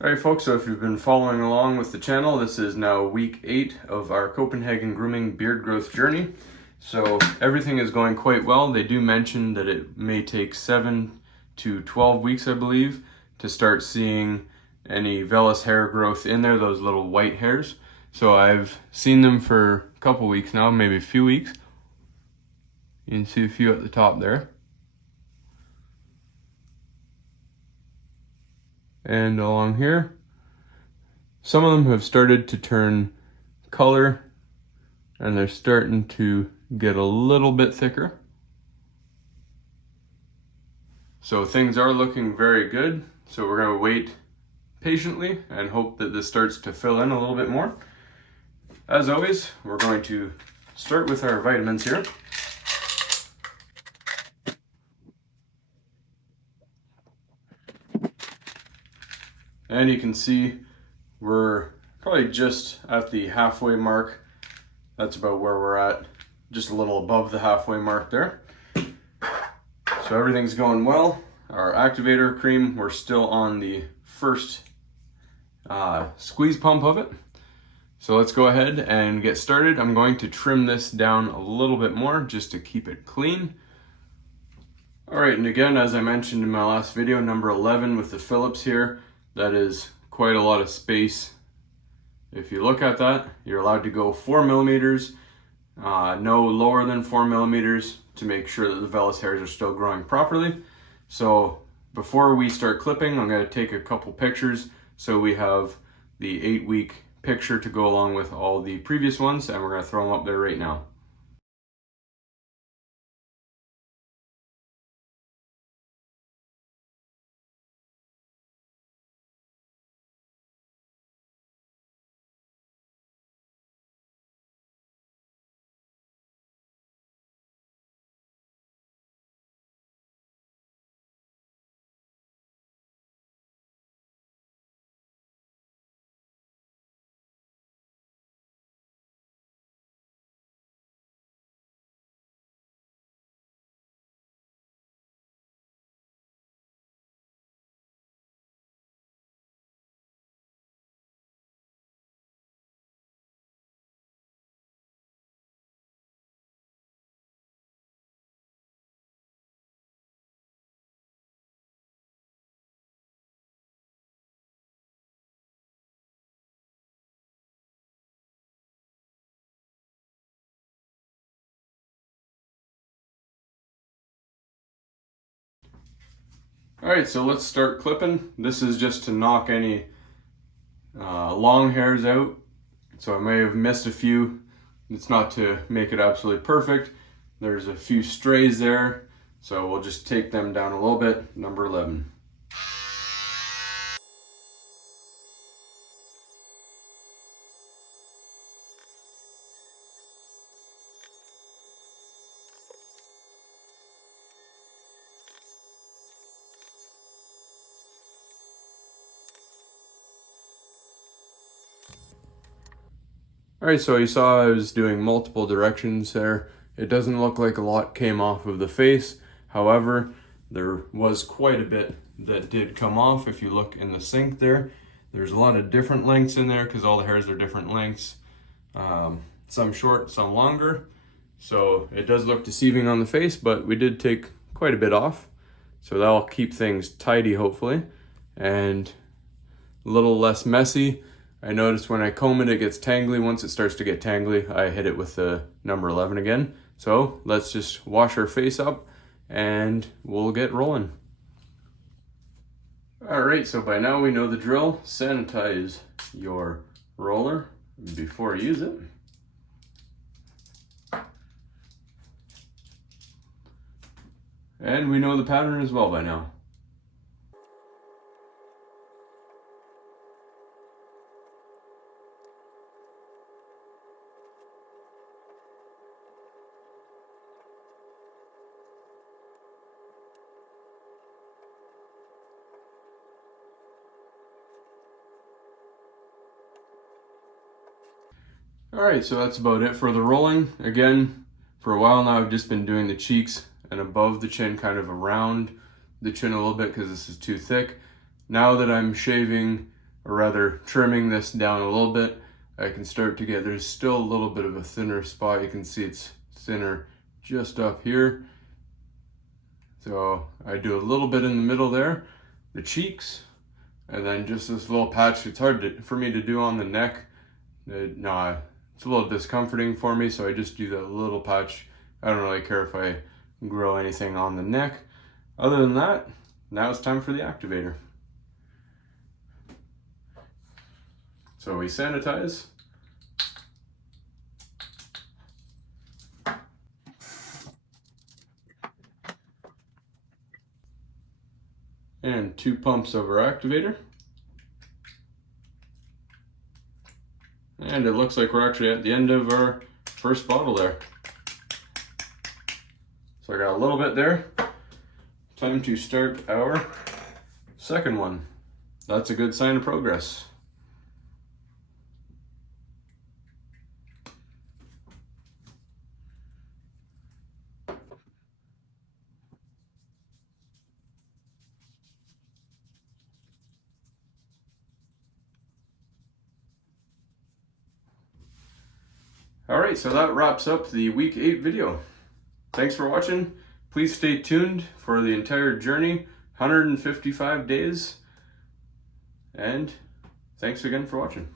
Alright folks, so if you've been following along with the channel, this is now week 8 of our Copenhagen grooming beard growth journey. So everything is going quite well. They do mention that it may take 7 to 12 weeks, I believe, to start seeing any vellus hair growth in there, those little white hairs. So I've seen them for a couple weeks now, maybe a few weeks. You can see a few at the top there. And along here, some of them have started to turn color and they're starting to get a little bit thicker. So things are looking very good. So we're going to wait patiently and hope that this starts to fill in a little bit more. As always, we're going to start with our vitamins here. And you can see we're probably just at the halfway mark. That's about where we're at, just a little above the halfway mark there. So everything's going well. Our activator cream, we're still on the first squeeze pump of it. So let's go ahead and get started. I'm going to trim this down a little bit more just to keep it clean. All right, and again, as I mentioned in my last video, number 11 with the Phillips here, that is quite a lot of space. If you look at that, you're allowed to go 4 millimeters, no lower than 4 millimeters to make sure that the vellus hairs are still growing properly. So before we start clipping, I'm going to take a couple pictures so we have the 8-week picture to go along with all the previous ones, and we're going to throw them up there right now. All right, so let's start clipping. This is just to knock any long hairs out. So I may have missed a few. It's not to make it absolutely perfect. There's a few strays there, so we'll just take them down a little bit. Number 11. All right, so you saw I was doing multiple directions there. It doesn't look like a lot came off of the face. However, there was quite a bit that did come off. If you look in the sink there, there's a lot of different lengths in there because all the hairs are different lengths. Some short, some longer. So it does look deceiving on the face, but we did take quite a bit off. So that'll keep things tidy, hopefully, and a little less messy. I noticed when I comb it, it gets tangly. Once it starts to get tangly, I hit it with the number 11 again. So let's just wash our face up and we'll get rolling. All right, so by now we know the drill. Sanitize your roller before you use it. And we know the pattern as well by now. All right, so that's about it for the rolling. Again, for a while now, I've just been doing the cheeks and above the chin, kind of around the chin a little bit because this is too thick. Now that I'm shaving or rather trimming this down a little bit, I can start to get, there's still a little bit of a thinner spot. You can see it's thinner just up here. So I do a little bit in the middle there, the cheeks, and then just this little patch. It's hard for me to do on the neck. It's a little discomforting for me, so I just do that little patch. I don't really care if I grow anything on the neck. Other than that, now it's time for the activator. So we sanitize. And 2 pumps of our activator. And it looks like we're actually at the end of our first bottle there. So I got a little bit there. Time to start our second one. That's a good sign of progress. Alright, so that wraps up the week 8 video. Thanks for watching. Please stay tuned for the entire journey, 155 days. And thanks again for watching.